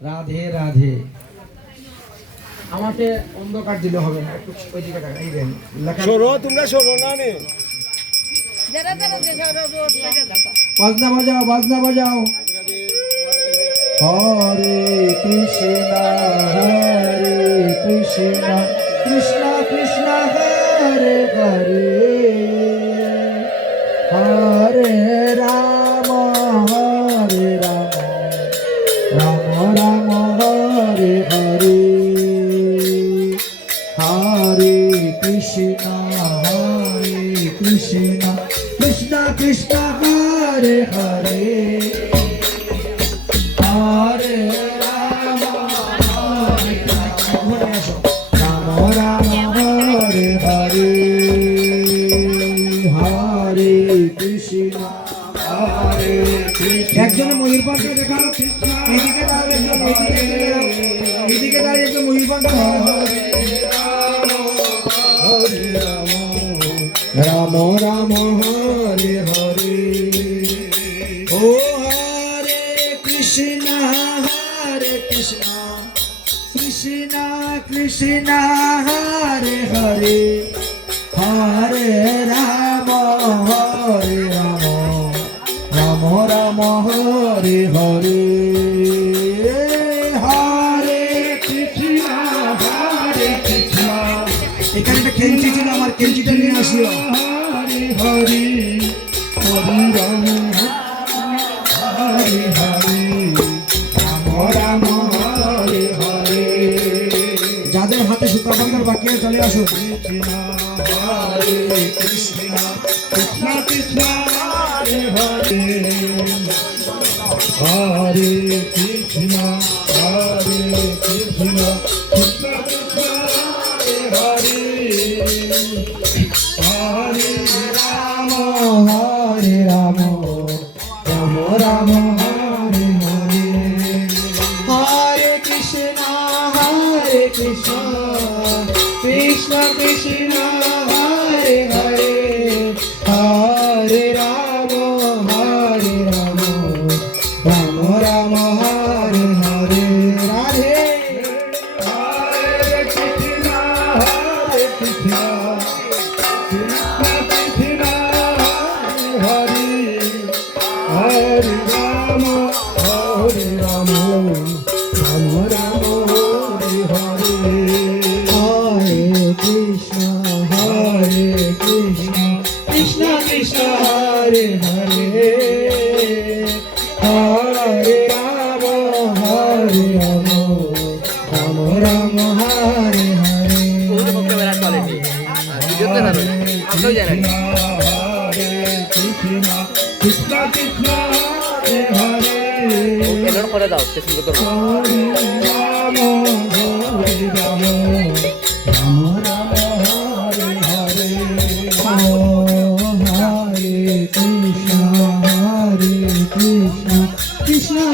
রাধে রাধে। আমাকে অন্ধকার দিলে হবে না একটু এই দেন লেখা তোমরা শোনো না নে। বাজনা বাজাও বাজনা বাজাও। হরে কৃষ্ণ হরে কৃষ্ণ কৃষ্ণ কৃষ্ণ। হরে হরে হরে একজনে ময়ূর পাখা দেখাও এদিকে দাঁড়িয়ে এদিকে দাঁড়িয়ে, একজন ময়ূর রাম রাম রাম হরে হরে। ও হরে কৃষ্ণ হরে কৃষ্ণ। কৃষ্ণ কৃষ্ণ হরে হরে। হরে রাম। এখানে একটা কেঞ্চি ছিল আমার কেঞ্চিটা নিয়ে আসিও হরে হরে হরে রাম হরে হরে রাম হরে হরে। যাদের হাতে সুতা বাঁধার বাকি চলে আসুন। হরে কৃষ্ণ কৃষ্ণ কৃষ্ণ হরে হরে হরে কৃষ্ণ হরে কৃষ্ণ। কৃষ্ণ কৃষ্ণ হরে হরে হরে রাম হরে রাম রাম রাম হরে হরে। জানি কৃষ্ণ কৃষ্ণ হরে হরে। করে দাও station Hare Ram Hare Ram Ram Ram.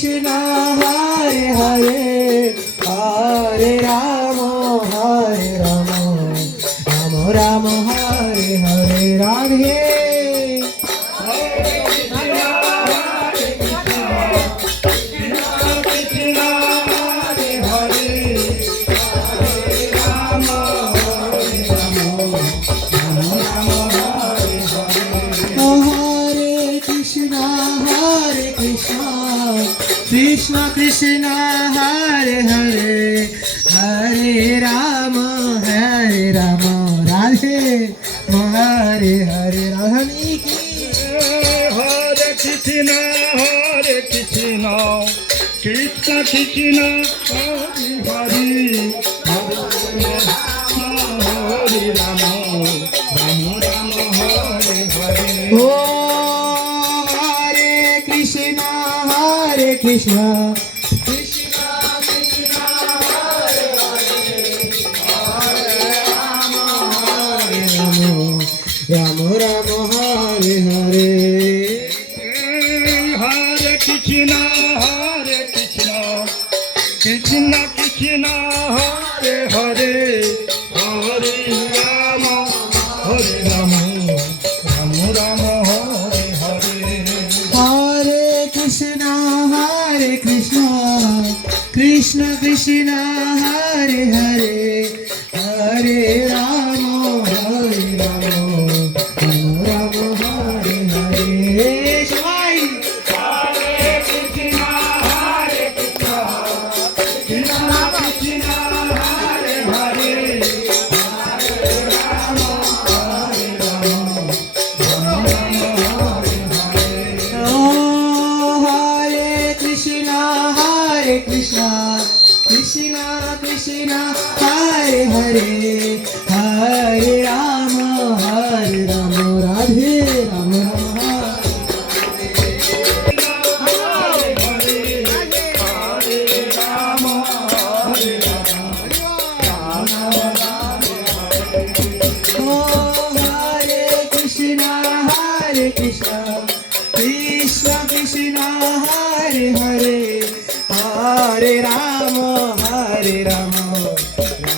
Krishna, Hare Hare. Krishna Hari Hari Hari Ram Ram Ram Hare Hare ও Hare Krishna Hare Krishna Ram Ram Hare Hare Hare Krishna Hare Krishna Krishna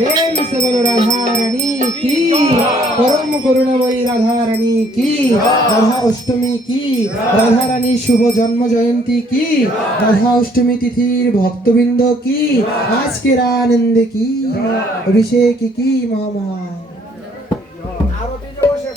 প্রেম বলো রাধা রানী কি পরম করুণাময়ী রাধা কি রাধা অষ্টমী কি রাধারানী শুভ জন্ম জয়ন্তী কি রাধা অষ্টমী তিথির ভক্তবৃন্দ কি আজকের আনন্দে কি অভিষেক কি মামা আরতি যে